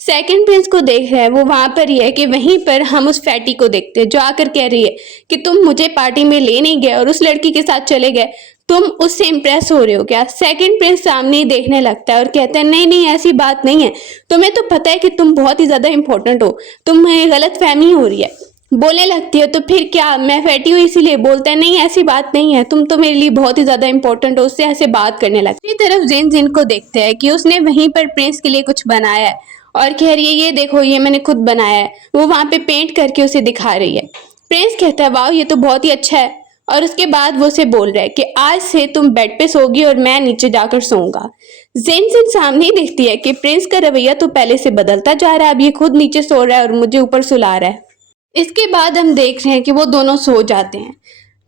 सेकंड प्रिंस को देख रहा है, वो वहां पर ही है कि वहीं पर हम उस फैटी को देखते हैं जो आकर कह रही है कि तुम मुझे पार्टी में ले नहीं गए और उस लड़की के साथ चले गए, तुम उससे इम्प्रेस हो रहे हो क्या। सेकंड प्रिंस सामने ही देखने लगता है और कहता है, नहीं नहीं ऐसी बात नहीं है, तुम्हें तो पता है कि तुम बहुत ही ज्यादा इंपॉर्टेंट हो, तुम्हें गलत फहमी हो रही है। बोलने लगती है, तो फिर क्या, मैं फैटी हूँ इसीलिए। बोलता है, नहीं ऐसी बात नहीं है, तुम तो मेरे लिए बहुत ही ज्यादा इंपॉर्टेंट हो। उससे ऐसे बात करने लगती है। तरफ जिन जिन को देखते हैं कि उसने वहीं पर प्रिंस के लिए कुछ बनाया है और कह रही है, ये देखो ये मैंने खुद बनाया है। वो वहां पे पेंट करके उसे दिखा रही है। प्रिंस कहता है, वाह ये तो बहुत ही अच्छा है। और उसके बाद वो उसे बोल रहा है कि आज से तुम बेड पे सोगी और मैं नीचे जाकर सोऊंगा। जिन जिन सामने ही देखती है कि प्रिंस का रवैया तो पहले से बदलता जा रहा है, अब ये खुद नीचे सो रहा है और मुझे ऊपर सुला रहा है। इसके बाद हम देख रहे हैं कि वो दोनों सो जाते हैं।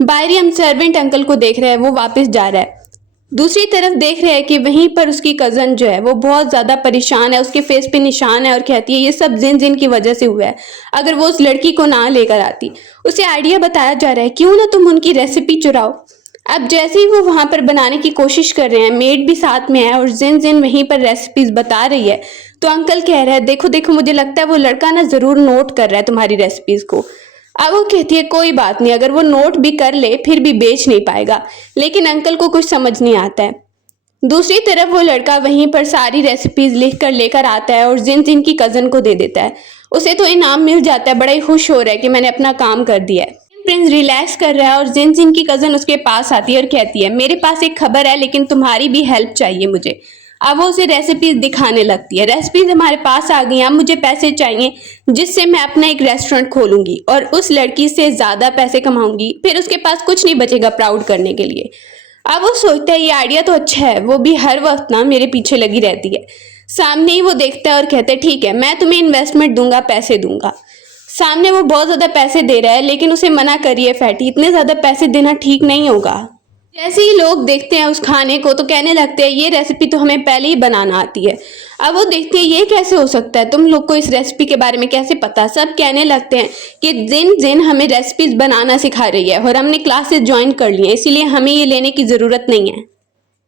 बाहरी हम सर्वेंट अंकल को देख रहे हैं, वो वापस जा रहा है। दूसरी तरफ देख रहे हैं कि वहीं पर उसकी कजन जो है वो बहुत ज्यादा परेशान है, उसके फेस पे निशान है और कहती है, ये सब जिन जिन की वजह से हुआ है, अगर वो उस लड़की को ना लेकर आती। उसे आइडिया बताया जा रहा है, क्यों ना तुम उनकी रेसिपी चुराओ। अब जैसे ही वो वहां पर बनाने की कोशिश कर रहे हैं, मेड भी साथ में है और जिन जिन वहीं पर रेसिपीज बता रही है, तो अंकल कह रहा है, देखो देखो मुझे लगता है वो लड़का ना जरूर नोट कर रहा है तुम्हारी रेसिपीज को। अब वो कहती है, कोई बात नहीं, अगर वो नोट भी कर ले फिर भी बेच नहीं पाएगा। लेकिन अंकल को कुछ समझ नहीं आता है। दूसरी तरफ वो लड़का वहीं पर सारी रेसिपीज लिख कर लेकर आता है और जिन जिन की कजन को दे देता है। उसे तो इनाम मिल जाता है, बड़ा ही खुश हो रहा है कि मैंने अपना काम कर दिया है। प्रिंस रिलैक्स कर रहा है और जिन जिन की कजन उसके पास आती है और कहती है, मेरे पास एक खबर है लेकिन तुम्हारी भी हेल्प चाहिए मुझे। अब वो उसे रेसिपीज दिखाने लगती है। रेसिपीज हमारे पास आ गई, अब मुझे पैसे चाहिए जिससे मैं अपना एक रेस्टोरेंट खोलूंगी और उस लड़की से ज्यादा पैसे कमाऊंगी, फिर उसके पास कुछ नहीं बचेगा प्राउड करने के लिए। अब वो सोचता है, ये आइडिया तो अच्छा है, वो भी हर वक्त ना मेरे पीछे लगी रहती है। सामने ही वो देखता है और कहता है, ठीक है मैं तुम्हें इन्वेस्टमेंट दूंगा, पैसे दूंगा। सामने वो बहुत ज्यादा पैसे दे रहा है लेकिन उसे मना करिए, फैटी इतने ज्यादा पैसे देना ठीक नहीं होगा। जैसे ही लोग देखते हैं उस खाने को तो कहने लगते हैं, ये रेसिपी तो हमें पहले ही बनाना आती है। अब वो देखते हैं, ये कैसे हो सकता है, तुम लोग को इस रेसिपी के बारे में कैसे पता। सब कहने लगते हैं कि जिन जिन हमें रेसिपीज बनाना सिखा रही है और हमने क्लासेस ज्वाइन कर ली है, इसीलिए हमें ये लेने की जरूरत नहीं है।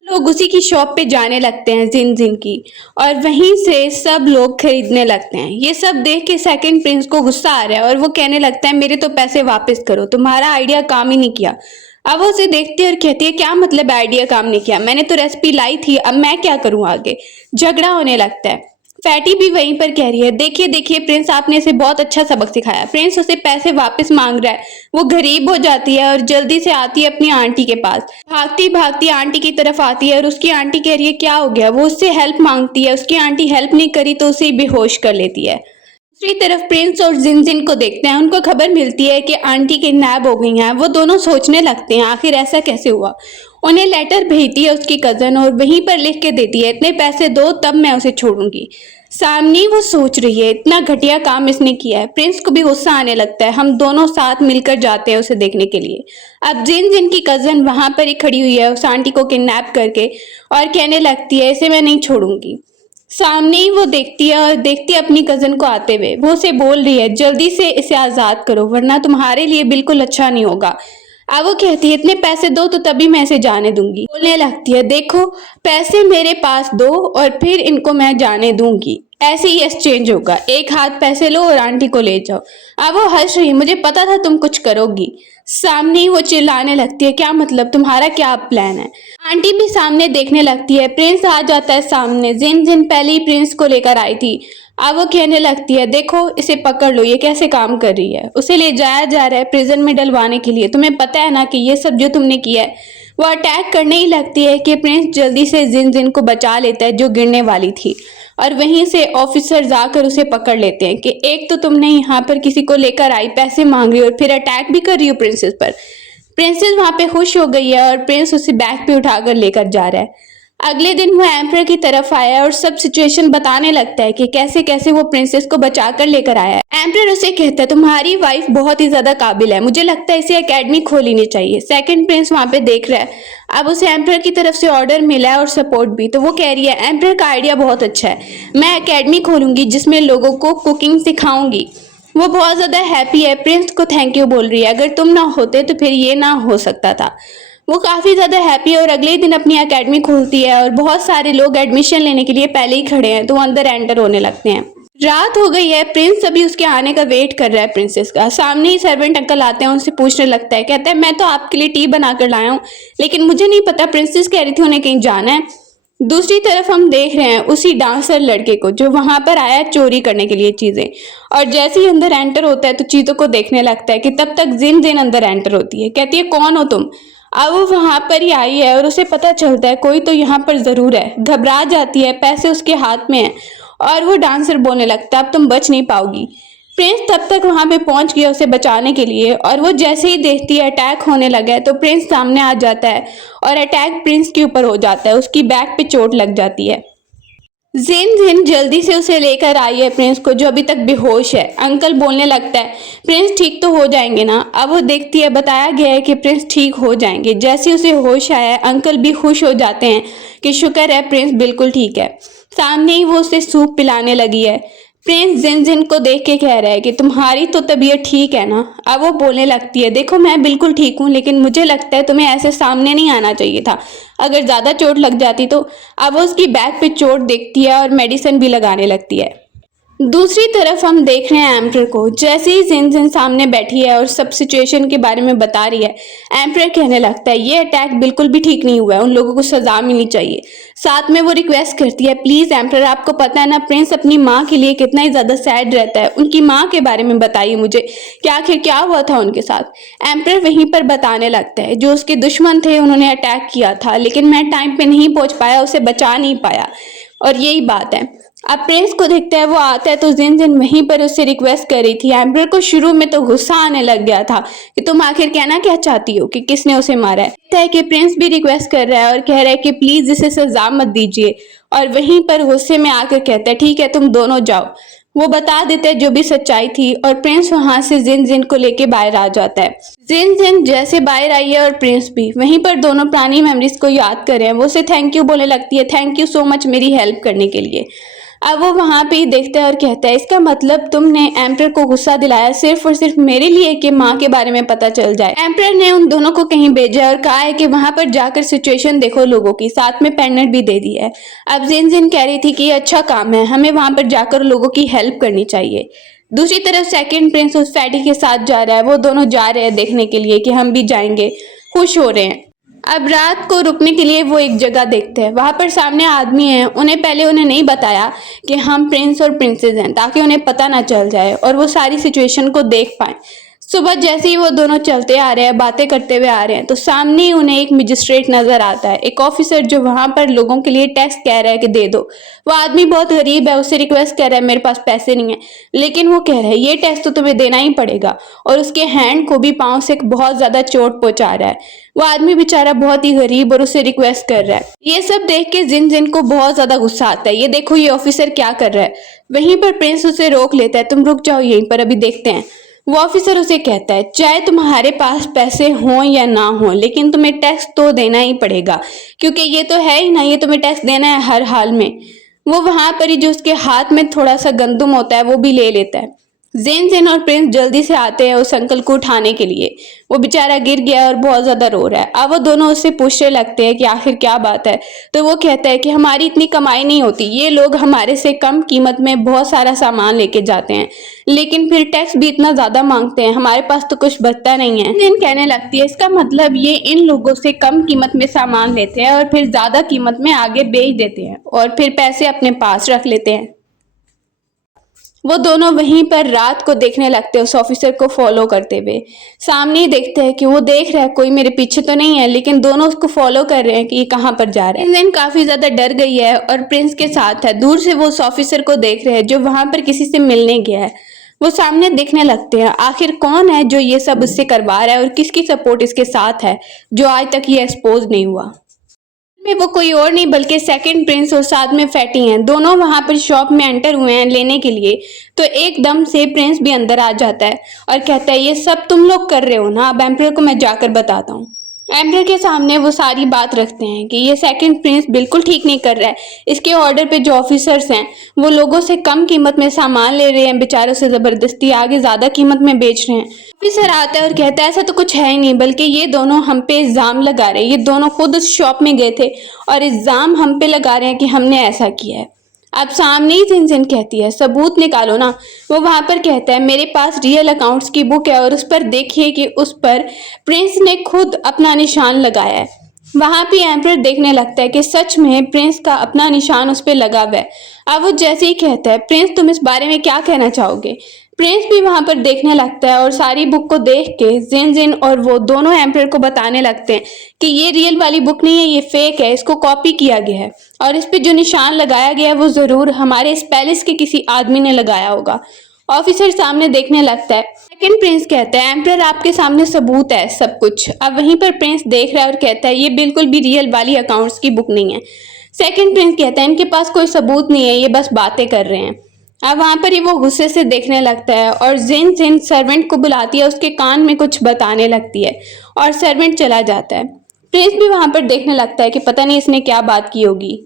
लोग उसी की शॉप पे जाने लगते हैं, जिन जिन की, और वहीं से सब लोग खरीदने लगते हैं। ये सब देख के सेकंड प्रिंस को गुस्सा आ रहा है और वो कहने लगता है, मेरे तो पैसे वापस करो, तुम्हारा आइडिया काम ही नहीं किया। अब वो उसे देखती है और कहती है, क्या मतलब आइडिया काम नहीं किया, मैंने तो रेसिपी लाई थी, अब मैं क्या करूं आगे। झगड़ा होने लगता है। फैटी भी वहीं पर कह रही है, देखिए देखिए प्रिंस आपने इसे बहुत अच्छा सबक सिखाया। प्रिंस उसे पैसे वापस मांग रहा है। वो गरीब हो जाती है और जल्दी से आती है अपनी आंटी के पास। भागती भागती आंटी की तरफ आती है और उसकी आंटी कह रही है, क्या हो गया। वो उससे हेल्प मांगती है, उसकी आंटी हेल्प नहीं करी तो उसे बेहोश कर लेती है। दूसरी तरफ प्रिंस और जिन जिन को देखते हैं, उनको खबर मिलती है कि आंटी किडनैप हो गई हैं। वो दोनों सोचने लगते हैं, आखिर ऐसा कैसे हुआ। उन्हें लेटर भेजती है उसकी कजन और वहीं पर लिख के देती है, इतने पैसे दो तब मैं उसे छोड़ूंगी। सामने वो सोच रही है, इतना घटिया काम इसने किया है। प्रिंस को भी गुस्सा आने लगता है। हम दोनों साथ मिलकर जाते हैं उसे देखने के लिए। अब जिन जिन की कजन वहां पर ही खड़ी हुई है उस आंटी को किडनैप करके और कहने लगती है, इसे मैं नहीं छोड़ूंगी। सामने ही वो देखती है और देखती है अपनी कजन को आते हुए। वो उसे बोल रही है, जल्दी से इसे आजाद करो वरना तुम्हारे लिए बिल्कुल अच्छा नहीं होगा। अब वो कहती है, इतने पैसे दो तो तभी मैं इसे जाने दूंगी। बोलने लगती है, देखो पैसे मेरे पास दो और फिर इनको मैं जाने दूंगी। ऐसे ही एक्सचेंज होगा, एक हाथ पैसे लो और आंटी को ले जाओ। अब वो हंस रही, मुझे पता था तुम कुछ करोगी। सामने ही वो चिल्लाने लगती है, क्या मतलब, तुम्हारा क्या प्लान है। आंटी भी सामने देखने लगती है, प्रिंस आ जाता है सामने। जिन जिन पहले ही प्रिंस को लेकर आई थी, अब वो कहने लगती है, देखो इसे पकड़ लो, ये कैसे काम कर रही है। उसे ले जाया जा रहा है प्रिजन में डलवाने के लिए। तुम्हें पता है ना कि ये सब जो तुमने किया है। वो अटैक करने ही लगती है कि प्रिंस जल्दी से जिन जिन को बचा लेता है जो गिरने वाली थी, और वहीं से ऑफिसर जाकर उसे पकड़ लेते हैं कि एक तो तुमने यहाँ पर किसी को लेकर आई, पैसे मांग रही हो और फिर अटैक भी कर रही हो प्रिंसेस पर। प्रिंसेस वहां पे खुश हो गई है और प्रिंस उसे बैग पे उठाकर लेकर जा रहा है। अगले दिन वो एम्परर की तरफ आया और सब सिचुएशन बताने लगता है कि कैसे कैसे वो प्रिंसेस को बचाकर लेकर आया है। एम्परर उसे कहता है, तुम्हारी वाइफ बहुत ही ज्यादा काबिल है, मुझे लगता है इसे एकेडमी खोलनी चाहिए। सेकंड प्रिंस वहां पे देख रहा है, अब उसे एम्परर की तरफ से ऑर्डर मिला है और सपोर्ट भी, तो वो कह रही है एम्परर का आइडिया बहुत अच्छा है, मैं एकेडमी खोलूंगी जिसमें लोगों को कुकिंग सिखाऊंगी। वो बहुत ज्यादा हैप्पी है, प्रिंस को थैंक यू बोल रही है, अगर तुम ना होते तो फिर ये ना हो सकता था। वो काफी ज्यादा हैप्पी है और अगले दिन अपनी एकेडमी खोलती है और बहुत सारे लोग एडमिशन लेने के लिए पहले ही खड़े हैं, तो वो अंदर एंटर होने लगते हैं। रात हो गई है, प्रिंस अभी उसके आने का वेट कर रहा है प्रिंसेस का। सामने ही सर्वेंट अंकल आते हैं, उनसे पूछने लगता है, कहता है मैं तो आपके लिए टी बनाकर लाया हूँ, लेकिन मुझे नहीं पता, प्रिंसेस कह रही थी उन्हें कहीं जाना है। दूसरी तरफ हम देख रहे हैं उसी डांसर लड़के को जो वहां पर आया है चोरी करने के लिए चीजें, और जैसे ही अंदर एंटर होता है तो चीजों को देखने लगता है कि तब तक जिन जिन अंदर एंटर होती है, कहती है कौन हो तुम। अब वो वहां पर ही आई है और उसे पता चलता है कोई तो यहाँ पर जरूर है। घबरा जाती है, पैसे उसके हाथ में है और वो डांसर बोलने लगता है, अब तुम बच नहीं पाओगी। प्रिंस तब तक वहां पे पहुंच गया उसे बचाने के लिए, और वो जैसे ही देखती है अटैक होने लगा है तो प्रिंस सामने आ जाता है और अटैक प्रिंस के ऊपर हो जाता है, उसकी बैक पे चोट लग जाती है। जिन जिन जल्दी से उसे लेकर आई है प्रिंस को, जो अभी तक बेहोश है। अंकल बोलने लगता है, प्रिंस ठीक तो हो जाएंगे ना। अब वो देखती है, बताया गया है कि प्रिंस ठीक हो जाएंगे। जैसे उसे होश आया है, अंकल भी खुश हो जाते हैं कि शुक्र है प्रिंस बिल्कुल ठीक है। सामने ही वो उसे सूप पिलाने लगी है। प्रिंस जिन जिन को देख के कह रहा है कि तुम्हारी तो तबीयत ठीक है ना। अब वो बोलने लगती है, देखो मैं बिल्कुल ठीक हूँ, लेकिन मुझे लगता है तुम्हें ऐसे सामने नहीं आना चाहिए था, अगर ज्यादा चोट लग जाती तो। अब वो उसकी बैक पे चोट देखती है और मेडिसिन भी लगाने लगती है। दूसरी तरफ हम देख रहे हैं एम्परर को, जैसे ही जिन जिन सामने बैठी है और सब सिचुएशन के बारे में बता रही है, एम्परर कहने लगता है ये अटैक बिल्कुल भी ठीक नहीं हुआ है, उन लोगों को सजा मिलनी चाहिए। साथ में वो रिक्वेस्ट करती है, प्लीज एम्परर, आपको पता है ना प्रिंस अपनी माँ के लिए कितना ही ज्यादा सैड रहता है, उनकी माँ के बारे में बताइए मुझे कि आखिर क्या हुआ था उनके साथ। एम्परर वहीं पर बताने लगता है, जो उसके दुश्मन थे उन्होंने अटैक किया था, लेकिन मैं टाइम पे नहीं पहुंच पाया, उसे बचा नहीं पाया, और यही बात है। अब प्रिंस को देखता है, वो आता है तो जिन जिन वहीं पर उससे रिक्वेस्ट कर रही थी। एम्परर को शुरू में तो गुस्सा आने लग गया था कि तुम आखिर कहना क्या चाहती हो कि किसने उसे मारा है। कहता है कि प्रिंस भी रिक्वेस्ट कर रहा है और कह रहा है कि प्लीज इसे सजा मत दीजिए, और वहीं पर गुस्से में आकर कहता है ठीक है तुम दोनों जाओ। वो बता देते हैं जो भी सच्चाई थी, और प्रिंस वहां से जिन जिन को लेके बाहर आ जाता है। जिन जिन जैसे बाहर आई है और प्रिंस भी वहीं पर दोनों पुरानी मेमोरीज को याद कर रहे हैं। वो उसे थैंक यू बोलने लगती है, थैंक यू सो मच मेरी हेल्प करने के लिए। अब वो वहां पे ही देखता है और कहता है, इसका मतलब तुमने एम्परर को गुस्सा दिलाया सिर्फ और सिर्फ मेरे लिए कि माँ के बारे में पता चल जाए। एम्परर ने उन दोनों को कहीं भेजा और कहा है कि वहां पर जाकर सिचुएशन देखो लोगों की, साथ में पेंडेंट भी दे दी है। अब जिन जिन कह रही थी कि ये अच्छा काम है, हमें वहां पर जाकर लोगों की हेल्प करनी चाहिए। दूसरी तरफ सेकंड प्रिंस उस फैटी के साथ जा रहा है, वो दोनों जा रहे हैं देखने के लिए कि हम भी जाएंगे, खुश हो रहे हैं। अब रात को रुकने के लिए वो एक जगह देखते हैं, वहां पर सामने आदमी हैं। उन्हें नहीं बताया कि हम प्रिंस और प्रिंसेस हैं, ताकि उन्हें पता ना चल जाए और वो सारी सिचुएशन को देख पाए। सुबह जैसे ही वो दोनों चलते आ रहे हैं, बातें करते हुए आ रहे हैं, तो सामने ही उन्हें एक मजिस्ट्रेट नजर आता है, एक ऑफिसर जो वहां पर लोगों के लिए टैक्स कह रहा है कि दे दो। वो आदमी बहुत गरीब है, उससे रिक्वेस्ट कर रहा है, मेरे पास पैसे नहीं है, लेकिन वो कह रहा है ये टैक्स तो तुम्हें देना ही पड़ेगा, और उसके हैंड को भी पांव से बहुत ज्यादा चोट पहुंचा रहा है। वो आदमी बेचारा बहुत ही गरीब और उसे रिक्वेस्ट कर रहा है। ये सब देख के जिन जिन को बहुत ज्यादा गुस्सा आता है, ये देखो ये ऑफिसर क्या कर रहा है। वहीं पर प्रिंस उसे रोक लेता है, तुम रुक जाओ यहीं पर, अभी देखते हैं। वो ऑफिसर उसे कहता है, चाहे तुम्हारे पास पैसे हों या ना हो, लेकिन तुम्हें टैक्स तो देना ही पड़ेगा, क्योंकि ये तो है ही ना, ये तुम्हें टैक्स देना है हर हाल में। वो वहां पर ही जो उसके हाथ में थोड़ा सा गंदम होता है वो भी ले लेता है। ज़ेन ज़ेन और प्रिंस जल्दी से आते हैं उस अंकल को उठाने के लिए। वो बेचारा गिर गया है और बहुत ज़्यादा रो रहा है। अब वो दोनों उससे पूछने लगते हैं कि आखिर क्या बात है। तो वो कहता है कि हमारी इतनी कमाई नहीं होती, ये लोग हमारे से कम कीमत में बहुत सारा सामान लेके जाते हैं, लेकिन फिर टैक्स भी इतना ज़्यादा मांगते हैं, हमारे पास तो कुछ बचता नहीं है। ज़ेन कहने लगती है इसका मतलब ये इन लोगों से कम कीमत में सामान लेते हैं और फिर ज़्यादा कीमत में आगे बेच देते हैं और फिर पैसे अपने पास रख लेते हैं। वो दोनों वहीं पर रात को देखने लगते हैं उस ऑफिसर को फॉलो करते हुए। सामने ही देखते हैं कि वो देख रहा है कोई मेरे पीछे तो नहीं है, लेकिन दोनों उसको फॉलो कर रहे हैं कि ये कहाँ पर जा रहा है। इंजन काफी ज्यादा डर गई है और प्रिंस के साथ है। दूर से वो उस ऑफिसर को देख रहे हैं जो वहां पर किसी से मिलने गया है। वो सामने देखने लगते हैं आखिर कौन है जो ये सब उससे करवा रहा है और किसकी सपोर्ट इसके साथ है जो आज तक ये एक्सपोज नहीं हुआ। में वो कोई और नहीं बल्कि सेकंड प्रिंस और साथ में फैटी हैं। दोनों वहां पर शॉप में एंटर हुए हैं लेने के लिए। तो एकदम से प्रिंस भी अंदर आ जाता है और कहता है ये सब तुम लोग कर रहे हो ना, अब एम्परर को मैं जाकर बताता हूँ। एम्परर के सामने वो सारी बात रखते हैं कि ये सेकंड प्रिंस बिल्कुल ठीक नहीं कर रहा है। इसके ऑर्डर पे जो ऑफिसर्स हैं वो लोगों से कम कीमत में सामान ले रहे हैं, बेचारों से जबरदस्ती आगे ज्यादा कीमत में बेच रहे हैं। ऑफिसर आता है और कहता है ऐसा तो कुछ है ही नहीं, बल्कि ये दोनों हम पे इल्जाम लगा रहे हैं। ये दोनों खुद उस शॉप में गए थे और इल्जाम हम पे लगा रहे हैं कि हमने ऐसा किया है। अब सामने ही जिन कहती है सबूत निकालो ना। वो वहां पर कहता है मेरे पास रियल अकाउंट्स की बुक है और उस पर देखिए कि उस पर प्रिंस ने खुद अपना निशान लगाया है। वहां भी एम्परर देखने लगता है कि सच में प्रिंस का अपना निशान उस पर लगा हुआ है। अब वो जैसे ही कहता है प्रिंस तुम इस बारे में क्या कहना चाहोगे। प्रिंस भी वहां पर देखने लगता है और सारी बुक को देख के जिन जिन और वो दोनों एम्परर को बताने लगते हैं कि ये रियल वाली बुक नहीं है, ये फेक है, इसको कॉपी किया गया है और इस पे जो निशान लगाया गया है वो जरूर हमारे इस पैलेस के किसी आदमी ने लगाया होगा। ऑफिसर सामने देखने लगता है। सेकंड प्रिंस कहता है एम्परर आपके सामने सबूत है सब कुछ। अब वहीं पर प्रिंस देख रहा है और कहता है ये बिल्कुल भी रियल वाली अकाउंट्स की बुक नहीं है। सेकंड प्रिंस कहता है इनके पास कोई सबूत नहीं है, ये बस बातें कर रहे हैं। अब वहां पर ही वो गुस्से से देखने लगता है और जिन जिन सर्वेंट को बुलाती है उसके कान में कुछ बताने लगती है और सर्वेंट चला जाता है। प्रिंस भी वहां पर देखने लगता है कि पता नहीं इसने क्या बात की होगी।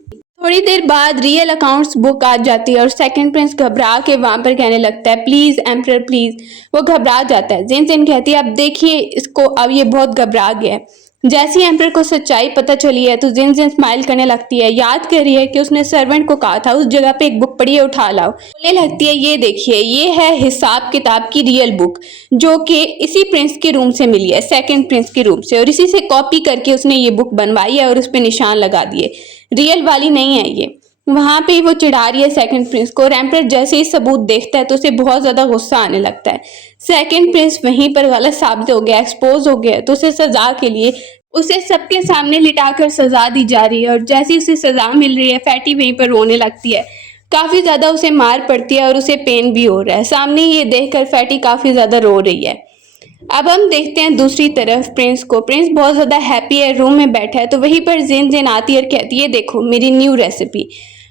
थोड़ी देर बाद रियल अकाउंट्स बुक आ जाती है और सेकंड प्रिंस घबरा के वहां पर कहने लगता है प्लीज एम्परर प्लीज। वो घबरा जाता है। जिन जिन कहती है अब देखिए इसको, अब ये बहुत घबरा गया है। जैसे ही एम्परर को सच्चाई पता चली है तो जिन जिन स्माइल करने लगती है, याद कर रही है कि उसने सर्वेंट को कहा था उस जगह पे एक बुक पड़ी है उठा लाओ। बोलने लगती है ये देखिए ये है हिसाब किताब की रियल बुक जो कि इसी प्रिंस के रूम से मिली है, सेकंड प्रिंस के रूम से, और इसी से कॉपी करके उसने ये बुक बनवाई है और उस पर निशान लगा दिए, रियल वाली नहीं है ये। वहां पे वो चिढ़ा रही है सेकंड प्रिंस को और एम्परर जैसे ही सबूत देखता है तो उसे बहुत ज्यादा गुस्सा आने लगता है। सेकंड प्रिंस वहीं पर गलत साबित हो गया, एक्सपोज हो गया, तो उसे सजा के लिए उसे सबके सामने लिटाकर सजा दी जा रही है और जैसे उसे सजा मिल रही है फैटी वहीं पर रोने लगती है। काफी ज्यादा उसे मार पड़ती है और उसे पेन भी हो रहा है। सामने ये देखकर फैटी काफी ज्यादा रो रही है। अब हम देखते हैं दूसरी तरफ प्रिंस को। प्रिंस बहुत ज्यादा हैप्पी है, रूम में बैठा है। तो वहीं पर जिन जिन आती है और कहती है देखो मेरी न्यू रेसिपी।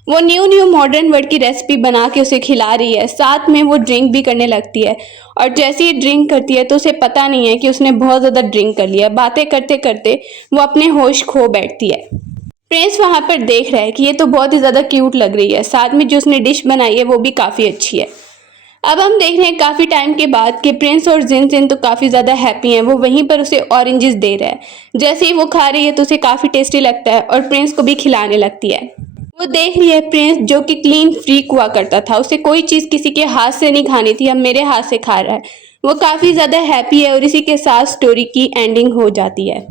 वो न्यू मॉडर्न वर्ड की रेसिपी बना के उसे खिला रही है। साथ में वो ड्रिंक भी करने लगती है और जैसे ही ड्रिंक करती है तो उसे पता नहीं है कि उसने बहुत ज़्यादा ड्रिंक कर लिया। बातें करते करते वो अपने होश खो बैठती है। प्रिंस वहां पर देख रहा है कि ये तो बहुत ही ज़्यादा क्यूट लग रही है, साथ में जो उसने डिश बनाई है वो भी काफ़ी अच्छी है। अब हम देख रहे हैं काफ़ी टाइम के बाद कि प्रिंस और जिन जिन तो काफ़ी ज़्यादा हैप्पी हैं। वो वहीं पर उसे ऑरेंजेस दे रहा है। जैसे ही वो खा रही है तो उसे काफ़ी टेस्टी लगता है और प्रिंस को भी खिलाने लगती है। वो देख रही है प्रिंस जो कि क्लीन फ्रीक हुआ करता था, उसे कोई चीज़ किसी के हाथ से नहीं खानी थी, अब मेरे हाथ से खा रहा है। वो काफ़ी ज़्यादा हैप्पी है और इसी के साथ स्टोरी की एंडिंग हो जाती है।